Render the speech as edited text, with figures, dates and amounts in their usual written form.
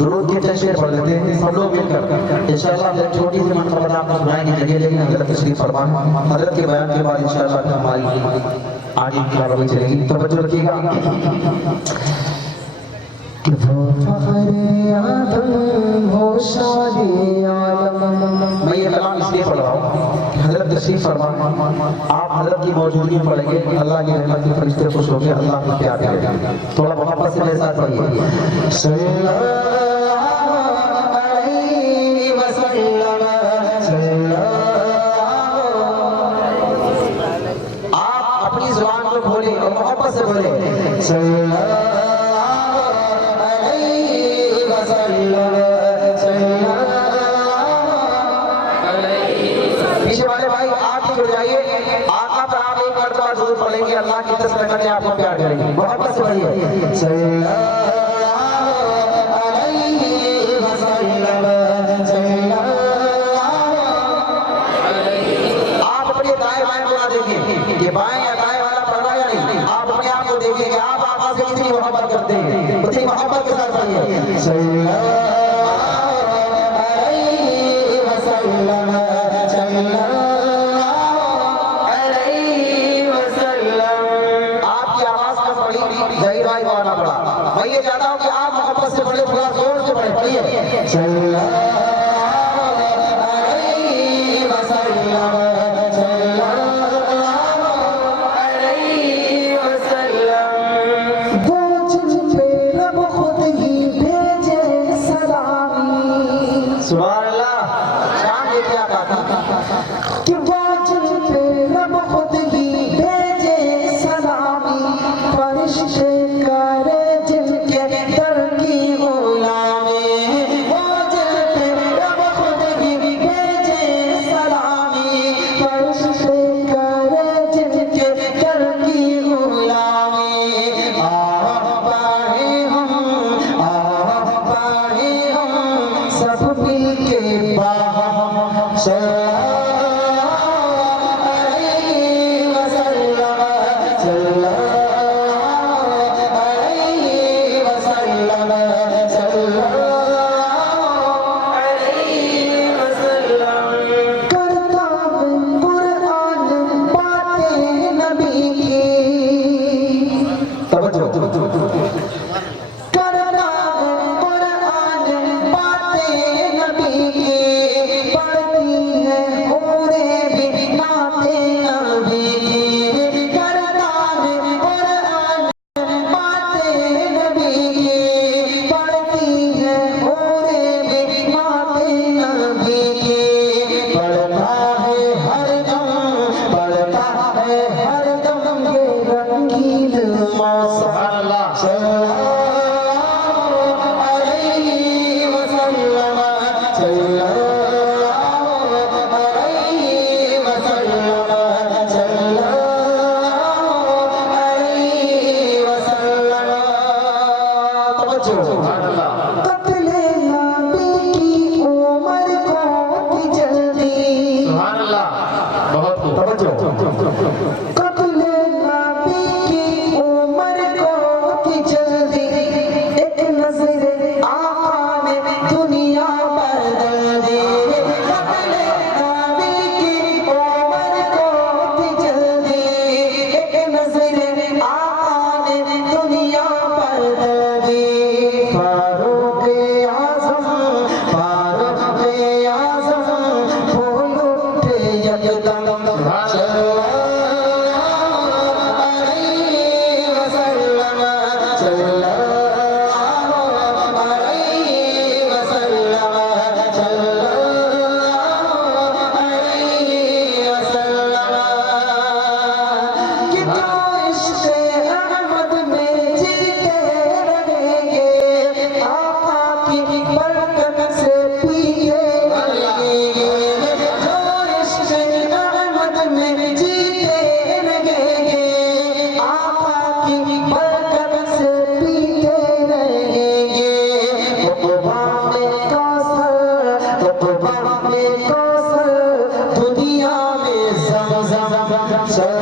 درود کی تشریح پڑھ لیتے ہیں سب لوگ مل کر انشاءاللہ ایک چھوٹی سی منقبت آپ کو سنائیں گے جگہ لیکن حضرت تشریف فرمان حضرت کے بیان کے بعد انشاءاللہ ہماری آگے کی کارروائی چلے گی توجہ رکھیے گا کہ وہ فخر آدم ہو شادی عالم میں یہ کلام اس لیے پڑھ رہا ہوں کہ حضرت تشریف فرمان آپ حضرت کی موجودگی میں پڑھیں گے اللہ کی رحمت کے فرشتے خوش ہوں گے اللہ کی پیار کریں گے تھوڑا محبت سے میرے ساتھ پڑھیے صلی اللہ علیہ وسلم آپ اپنی زبان کو کھولیں اور محبت سے بولیں صلی اللہ پیچھے والے بھائی آپ بھی جڑ جائیے آقا پر آپ ایک مرتبہ ضرور پڑھیں گے اللہ کی تسبیح کرنے آپ کو پیار کریں گے محبت سے پڑھیے صلی اللہ علیہ وسلم آپ اپنے دائیں بائیں کو نہ دیکھیں کہ بائیں یا دائیں والا پڑھ رہا یا نہیں آپ اپنے آپ کو دیکھیں کہ آپ آقا سے کتنی محبت کرتے ہیں اتنی محبت کے ساتھ پڑھیے صلی اللہ میں یہ چاہتا ہوں کہ آپ محبت سے پڑھیں تھوڑا زور سے پڑھیں پڑھیے صلی اللہ علیہ وسلم صلی اللہ علیہ وسلم وہ جن پہ رب خود ہی بھیجے سلامی سبحان اللہ شان یہ کیا کہا کہ وہ جن پہ رب خود ہی بھیجے سلامی فرشتے دنیا میں زمزم